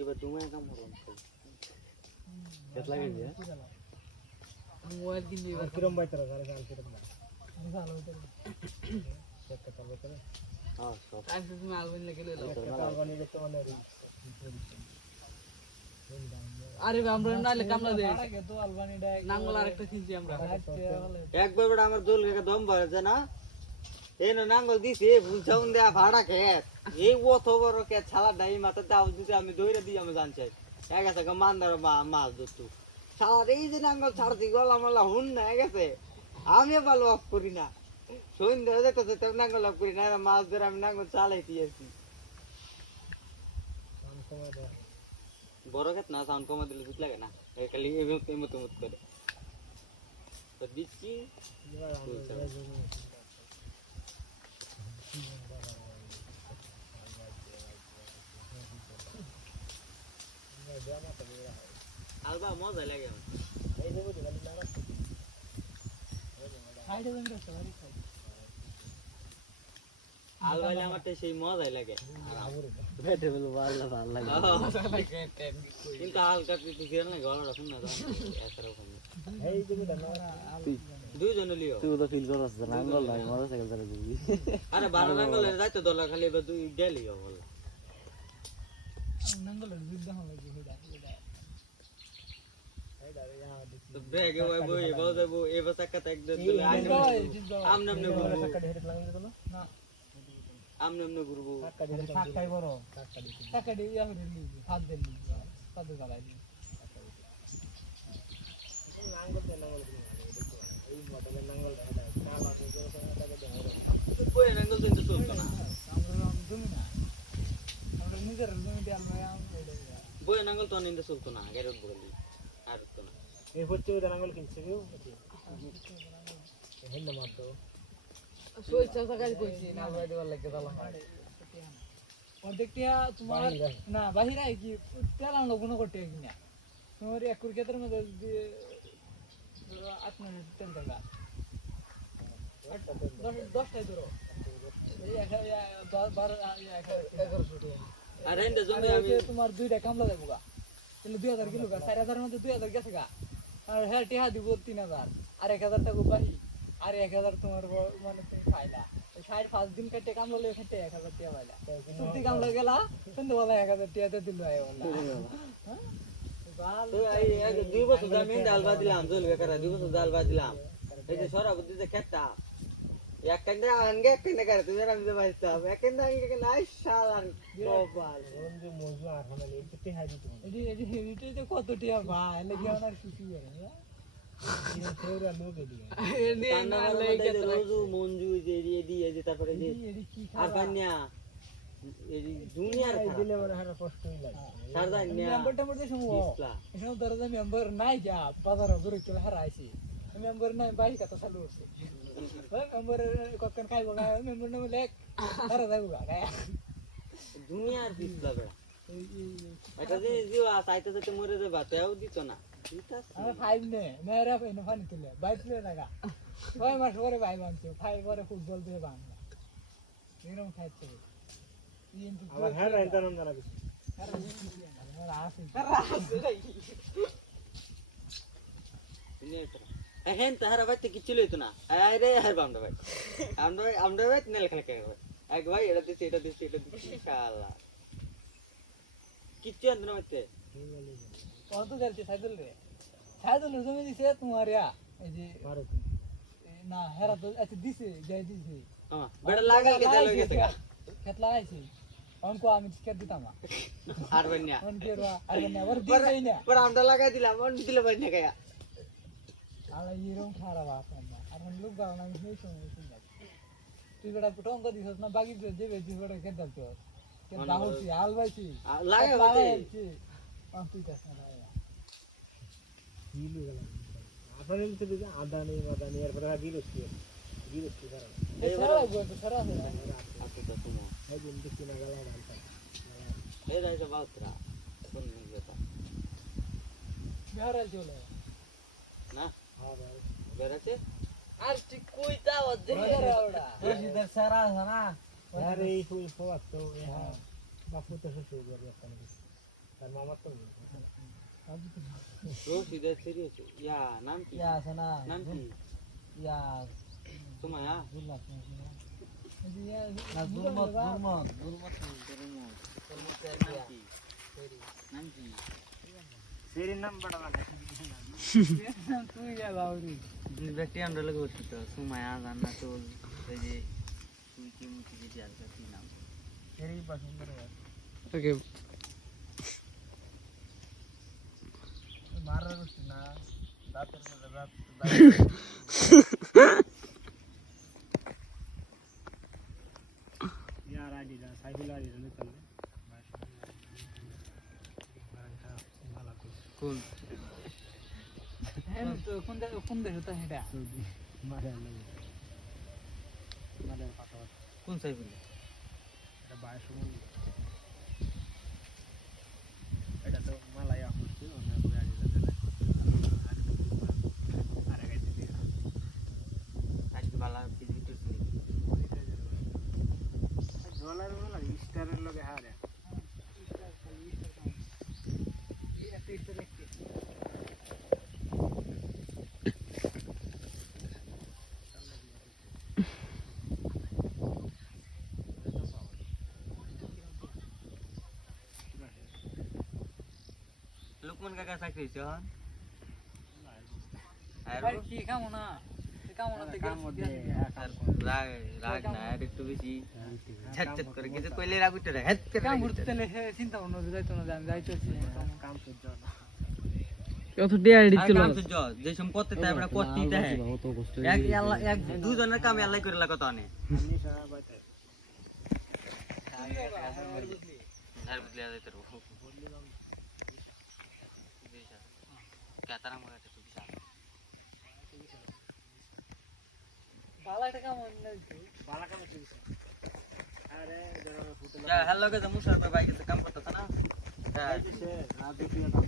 এবার তুমি কাম করলাম কত লাগে যে মোবাইল কিনবি আর কিরম বাইতরা ঘরে গাল কিরম না ভালো হইতো একটা করবে করে হ্যাঁ সব টাইম তুমি আলবেন লাগে লইলো একটা বানি দেখতে মানে আরে আমরা নাইলে কামলা দে তো আলবানি ডাই নাঙ্গল আরেকটা কিনছি আমরা একবার বড় আমার দোল কাকা দম ভরে না এই না নাঙ্গল দিছি বুঝাউন দেয়া ভাড়া খেত এই অত বড় কে ছালা ডাই মাথা দাও দিতে আমি দইরা দিই আমি জানছি এক আছে মান্দার মাছ ধরতু সারা এই যে নাঙ্গল ছাড় দি গলা মালা হুন না গেছে আমি ভালো অফ করি না সন্ধ্যা দেখতেছে তোর নাঙ্গল অফ করি না মাছ ধরে আমি নাঙ্গল চালাই দিয়েছি বড় ক্ষেত না সাউন্ড কমা দিলে বুঝ লাগে না খালি এই মতো করে তো দিচ্ছি মজা লাগে আমার। সাইডে বন্ধ করতে পারি খাই আল বাইলে আমার তো সেই মজাই লাগে বেটে বলো ভালো ভালো লাগে কিন্তু আল কাটতে তুই গেল না গলা শুন না এছাড়াও দুইজন লিও তুই তো ফিল করছ না আঙ্গল লাগে মোটরসাইকেল চালা দিবি আরে 12 নাঙ্গলের যাইতো দলা খালি এবার তুই গেলি বল নাঙ্গলের যুদ্ধ হলো কি হইডা তো ব্রেগে ওই বই এবাও দেবো এবার চাকা তাক দে তুই আমনে আমনে ঘুরবো না আমনে আমনে ঘুরবো টাকাই বড় টাকা দিয়ে ইয়া করে নিবি হাত দিয়ে নিবি হাত দিয়ে চালাই দিবি বই নাঙ্গল তো চলতো না আমরা জমি না আমরা নিজের জমি দিয়ে আমরা বই নাঙ্গল তো নিন্দে চলতো না আগের বলি আর তো না এই হচ্ছে ওই নাঙ্গল কিনছে কেউ হেন্না মারতো সই চাচা কাজ কইছি না ভাই দেওয়ার লাগে দালাম অর্ধেকটা তোমার না বাহিরে কি তেলাম লগুন করতে কিনা তোমার এক কুরকেতের মধ্যে দিয়ে 8 মিনিট তেল টাকা 10টায় ধরো এই 1100 আর এন্ড জমি আমি তোমার দুইটা কামলা দেবো গা তাহলে 2000 কিলো গা 4000 মধ্যে 2000 গেছে গা আর হ্যাঁ টিহা দিব 3000 আর 1000 টাকা বাহি আর 1000 তোমার মানে তুমি খাইলা 5 দিন কাটে কামলা লয়ে খেতে 1000 টাকা পাইলা সুতি কামলা গেলা কিন্তু বলা 1000 টাকা দিল আয় বলা তো এই 2 বছর আমি ডাল বাদ দিলাম জলবে করা 2 বছর ডাল বাদ দিলাম এই যে সরাবতি যে খেতটা এক কান্দা আনগে এক কান্দা করে তুমি আমি তো বাইতাম এক কান্দা আনগে নাই শালার গোপাল যে মজু আর হলো এই তে হাই দিত এটি কত টাকা ভাই লাগি আমার খুশি করে এই তোরা লোকে দিয়ে এনে না লাগে রোজু মঞ্জু যে দিয়ে যে তারপরে যে এটি কি আর বান্যা এই দুনিয়ার দিলে মনে হয় কষ্টই লাগে সারদা নিয়া মেম্বারটা মধ্যে সময় ইসলা এখানে দরজা মেম্বার নাই যা বাজার ঘুরে চলে হারাইছি মেম্বার নাই বাড়ি কথা চালু হচ্ছে মেম্বার কখন খাইব না মেম্বার নামে লেখ হারা যাইব গা দুনিয়ার ইসলা বে এটা যে জিওয়া চাইতে চাইতে মরে যাবে তাও দিত না আমি ফাইভ নে মেয়েরা এনে ফানি তুলে বাইক তুলে টাকা 6 মাস পরে ভাই বানছে ফাইভ পরে ফুটবল দিয়ে বাংলা এরকম খাইছে আবার হ্যাঁ রাইতা নাম জানা কিছু এখন তাহারা বাইতে কিছু লইতো না আরে আর বামডা ভাই আমরা ভাই নেল খেলা কে এক ভাই এটা দিছে শালা কিচ্ছু আনতো না বাইতে কত যাচ্ছে সাইকেল রে সাইকেল জমি দিছে তোমার এই যে না হেরা তো আচ্ছা দিছে যাই দিছে বেড়া লাগাল কে চালু গেছে গা খেত লাগাইছি অনকো আমি টিকেট দিতাম আর বন্যা অন কেরবা আর না ওর দিই না পর আমরা লাগাই দিলাম অন দিলে বন্যা গায়া আলা ইরম খারাপ আপনা আর লোক গাও না এই সময় শুন তুই বড় পুটং কো দিছস না বাকি যে বেজি বড় কে দলতো কে দাহছি আলবাইছি লাগাইছি তুই কাছ না দিলু গেল আপনার এমনি তো আদানি মাদানি এর পরে বিরস্তি করা এই সারা গো সারা আচ্ছা তো তুমি এই দিন দেখি না গেল ভালটা এই রাইতো বাউতরা কোন নিগেতা বিহারে চলে না হ্যাঁ ভাই বেরাছে আর তুই কই দাও দেখে ওটা রশিদার সারা আছে না আরে এই ফুল ফোয়াত তো হ্যাঁ বাপু তো শ্বশুর বাড়ি একটা তার মামা তো রশিদা সিরিয়াস ইয়া নাম কি ইয়া আছে না নাম কি ইয়া তোমার বুঝলাম না দুর্মত নাম কি সেরির নাম বড় না তুই ইয়া বাউরি ব্যক্তি আমরা লাগে বলছি তো সুমায়া জান্নাত তো এই যে তুই কি মুখে যে আছে কি নাম সেরি পছন্দ করে ওকে মারার করছি না দাঁতের মধ্যে দাঁত यार आडी दा साइकिल आडी दा चल কোন হ্যাঁ তো কোন দেশ তো হেডা मारे पाता কোন সাইকেল এটা 22 এটা তো মালায়া করছে অন্য আডি दा লুকমান কাকা চাকরি হয়েছে হন কি কামো না কামো না থেকে রাগ রাগ না আর একটু বেশি ঝাট করে কিছু কইলে রাগ উঠে রে হেত করে কাম করতে চিন্তা ভাবনা যাইতো না আমি যাইতেছি কাম করতে কত টিয়া এডিট ছিল কাম সুজ যে সম্পত্তি তাই আমরা করতেই তাই এক আল্লাহ এক দুজনের কাম আল্লাহ করে লাগতো আনে আর বদলে যাইতে রো কাতারা মরে তো বিশাল ভালো একটা কাম হইছে ভালো কাম হইছে আরে যা হ্যালো কে মুশার ভাই কিছু কাম করতেছ না সে রাত দুপুরে কাম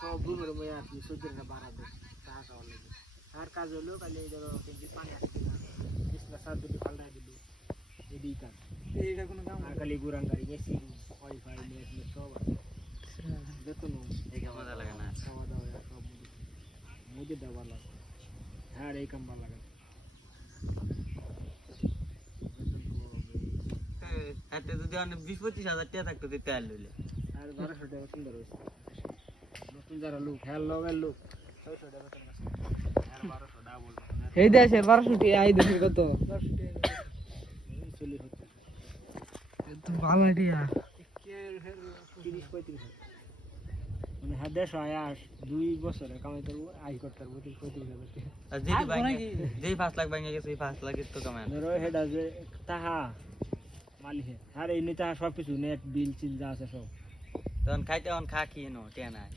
সব ঘুমের মধ্যে আপনি সূর্যের বাড়াবে তাহা খাওয়া লাগে আর কাজ হলো কালে ধরো কিন্তু পানি আসছে না বিছনা সাত দিকে পাল্টাই দিল এদিই কাজ এইটা কোনো কাম আর খালি গুরান গাড়ি মেসি ওয়াইফাই নেট সব আছে দেখুন দেখে মজা লাগে না খাওয়া দাওয়া সব মুজে দেওয়া লাগে হ্যাঁ এই কাম ভালো লাগে এতে যদি অনেক 20-25 হাজার টাকা থাকতো দিতে আর লইলে আর 1200 টাকা সুন্দর হয়েছে নতুন যারা লোক হ্যাঁ লগের লোক 600 টাকা বেতন আছে আর 1200 ডাবল এই দেশের 1200 টি আই দেশের কত 1200 টাকা চলি হচ্ছে তো ভালো টিয়া 30-35 মানে হ্যাঁ দেশ আয়াস 2 বছরে কামাই করবো আয় করতে পারবো 35,000 টাকা আর যেই ভাঙে যেই 5 লাখ ভাঙে গেছে এই 5 লাখ তো কামায় ধরো হেড আছে তাহা মালিহে আর এই নেতা সব কিছু নেট বিল চিল যা আছে সব তখন খাইতে অন খা কি নো টিয়া নাই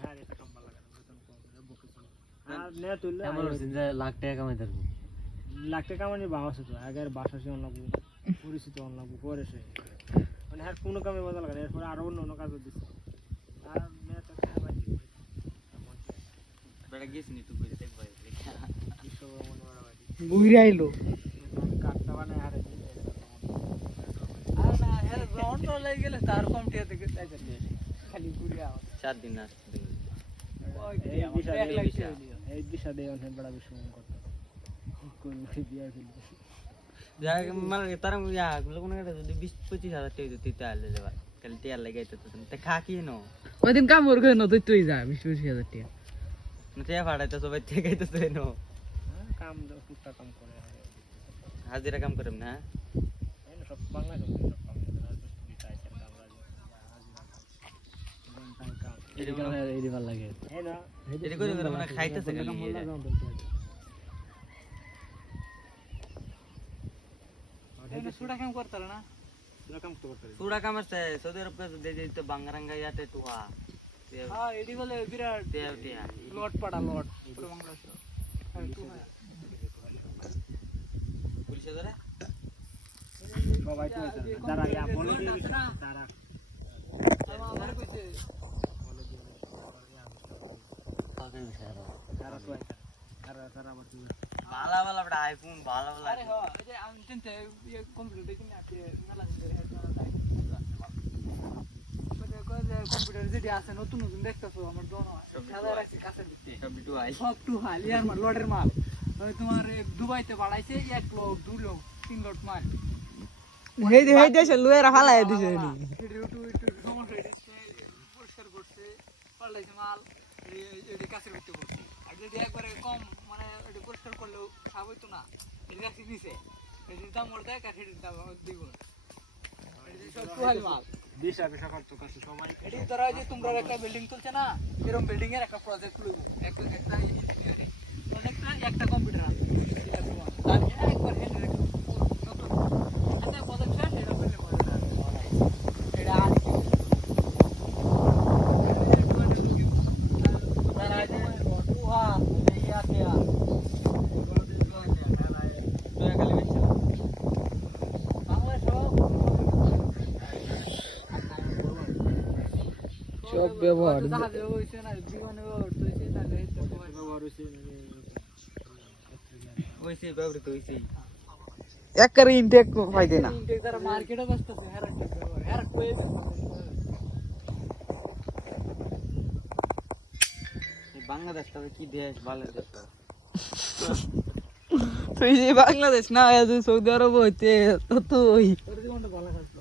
হ্যাঁ এটা কম ভালো লাগে বেতন কম বকে চলে আর নেট তুললে লাখ টাকা কামাই পারবো লাখ টাকা মানে বাস তো আগের বাসা সে লাগবো পরিচিত লাগবো পরে সে মানে আর কোনো কামে মজা লাগে না এরপরে আরো অন্য কাজও দিচ্ছে আর নেট খাবার বেটা গেছিনি তুই কইতে দেখ ভাই বিশ্ব মনে করা বাড়ি ঘুরে আইলো কাটটা বানায় হারে আর না এর রাউন্ড চলে গেলে তার কম টিয়া থেকে তাই যাবে খালি ঘুরে আও 4 দিন আসতে এই দিশা দেয় অনেক বড় বিশ্ব মনে করতে কোন বিয়া ফেলবে যাই মানে তার ইয়া লোকন কাছে যদি 20-25 হাজার টাকা দিতে আর লইলে ভাই কাল টিয়া লাগাইতে তো তে খা কি নো ওইদিন কাম ওর করে নতুই তুই যা 20-25 টাকা টিয়া ফাড়াইতে সবাই ঠেকাইতে তো নো কাম টুকটা কাম করে হাজিরা কাম করেন না এই সব বাংলা সব কাম রাজমিস্ত্রি টাইসের কাম রাজমিস্ত্রি এরি ভালো লাগে হ্যাঁ না এরি করে মানে খাইতেছে খালি এটা সুড়া কাম করতাল না সুড়া কাম করতে সুড়া কামের সে সৌদি আরব কে দে দিতে বাংরাঙ্গা ইয়াতে টুয়া হ্যাঁ এডি বলে বিরাট দেও টিয়া লট পাড়া লট পুরো বাংলা হ্যাঁ টু হ্যাঁ পুলিশে ধরে সবাই তো যারা ইয়া বলে দিয়ে তারা আমার কইছে বলে দিয়ে পাগল বিষয় তারা তো তারা আবার ভালো ভালো বড় আইফোন ভালো ভালো আরে হ্যাঁ এই যে আমি চিন্তা এই কম্পিউটার দেখি না আপনি মেলা ধরে হেড না তাই কম্পিউটার যেটি আছে নতুন নতুন দেখতেছো আমার দোনো সাদা রাখছি কাছে দিতে সব টু আই সব টু হাল ইয়ার মাল লটের মাল ওই তোমার দুবাইতে বাড়াইছে 1 লোক 2 লোক 3 লোট মাল হেই দেশে লুয়েরা ফালাই দিছে নি সমস্যা হইছে পরিষ্কার করছে পাল্টাইছে মাল এই কাছের ভিতরে করছে আর যদি একবারে কম মানে এটা পরিষ্কার করলেও খাব হইতো না এটা রাখছি নিচে এটির দাম ওর দেয় কাঠির দাম দিব সব টু হাল মাল দিশা বিশা করতে কাছে সময় এটি ধরা যে তোমরা একটা বিল্ডিং তুলছে না এরকম বিল্ডিং এর একটা প্রজেক্ট লইব একটা ইঞ্জিনিয়ারে একটা কম্পিউটার আছে আমি একবার হেলে রাখছি নতুন এটা প্রজেক্ট শেষ এটা বললে মজা এটা আর কি তারা যে ওহা এই আছে সব ব্যবহার জাহাজ হইছে না জীবনে ব্যবহার হইছে না ব্যবহার হইছে ওইসে ব্যবহৃত হইছে একের ইনটেক পাইতে না ইনটেক যারা মার্কেটে বসতেছে হেরা ঠিক ব্যবহার হেরা কয়ে বাংলাদেশটা কি দেশ ভালো দেশ তুই যে বাংলাদেশ না তুই সৌদি আরব হইতে তো তুই তোর জীবনটা ভালো কাটলো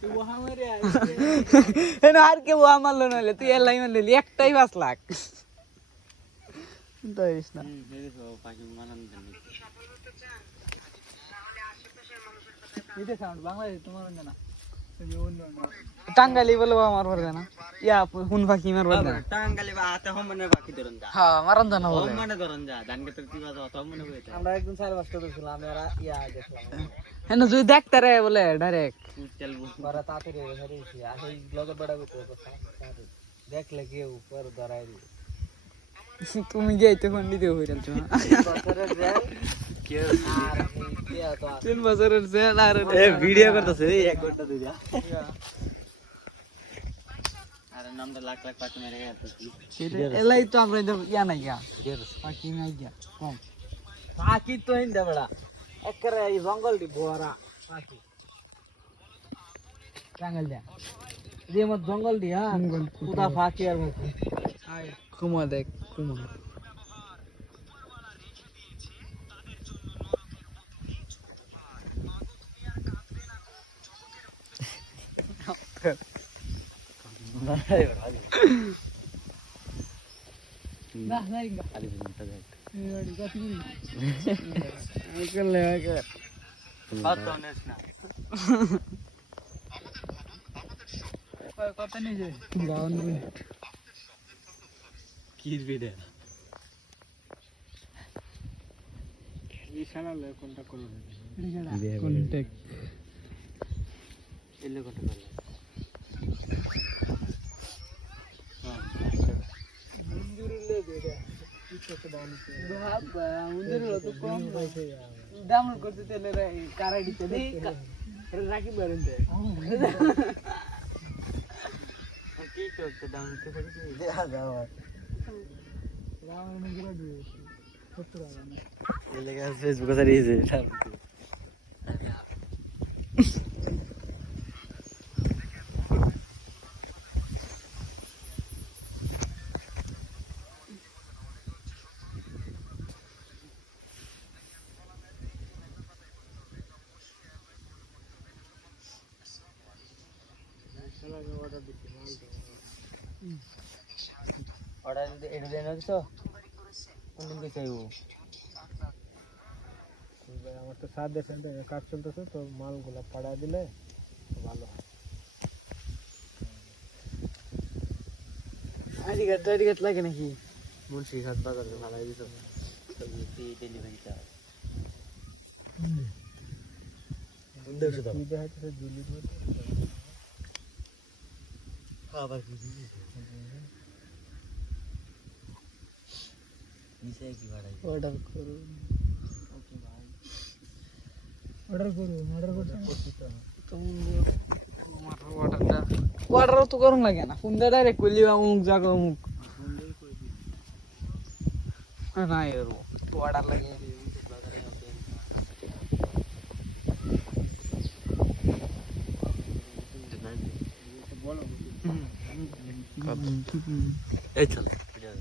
তুই ওহা মেরে আর কেউ মারলো নাহলে তুই এলাই মারলি একটাই 5 লাখ চিন্তা করিস না পাখি মানান এটা সাউন্ড বাংলাদেশ তোমার না টাঙ্গালি বলে আমার পারবে না ইয়া হুন পাখি মার পারবে না টাঙ্গালে বা আতে হমনে বাকি ধরন যা হ্যাঁ মারান জানা বলে হমনে ধরন যা ধান খেতের কি বাজা অত হমনে হইতা আমরা একদম 4-5টা ধরছিলাম আমরা ইয়া দেখলাম হ্যাঁ যদি দেখতে রে বলে ডাইরেক্ট চল বড় তাড়াতাড়ি ধরেছি আসলে ব্লগে বড় কথা দেখলে কেউ পর ধরাই দিবে তুমি গিয়ে তো ফোন দিতে হইরাল তো বছরের জেল আর কি তো 3 বছরের জেল আর ভিডিও করতেছে রে এক ঘন্টা দুইটা আর নামটা লাখ লাখ পাখি মেরে গেছে এলাই তো আমরা ইয়া নাই গা পাখি নাই গা কম পাখি তো হিন্দা বড়া একরে এই জঙ্গলটি ভরা পাখি টাঙ্গাল দিয়া যে মত জঙ্গল দিয়া পুরা পাখি আর মুখ আয় কুমা দেখ কুমা না নাই গা খালি বুনটা দেখ এই গাতি করলে কত নেস না কত নিয়ে যায় 52 মিনিট কি ভিডিও এই শালা কোনটা করবে কন্টাক্ট এলে কত করলে ডাউনলোড করতে তেলে কারাই দিতে রাখি বেরেন কি করতে ডাউনলোড করতে এলাকা ফেসবুকে ছাড়িয়েছে অর্ডার এটা দেন তো কোনদিন কই চাইবো আমার তো 7 দেশ কাজ চলতেছে তো মালগুলো পাড়া দিলে ভালো আইডি কার্ড লাগে নাকি মুন্সিঘাট বাজারে ভাড়া দিছো ডেলিভারি চার্জ আবার কি নিচে কি ভাড়া অর্ডার করো ওকে ভাই অর্ডার করছি তো অর্ডার তো করুন লাগে না ফোন দিয়ে ডাইরেক্ট করলি অমুক জায়গা অমুক না এর অর্ডার লাগে এই চল ভিডিও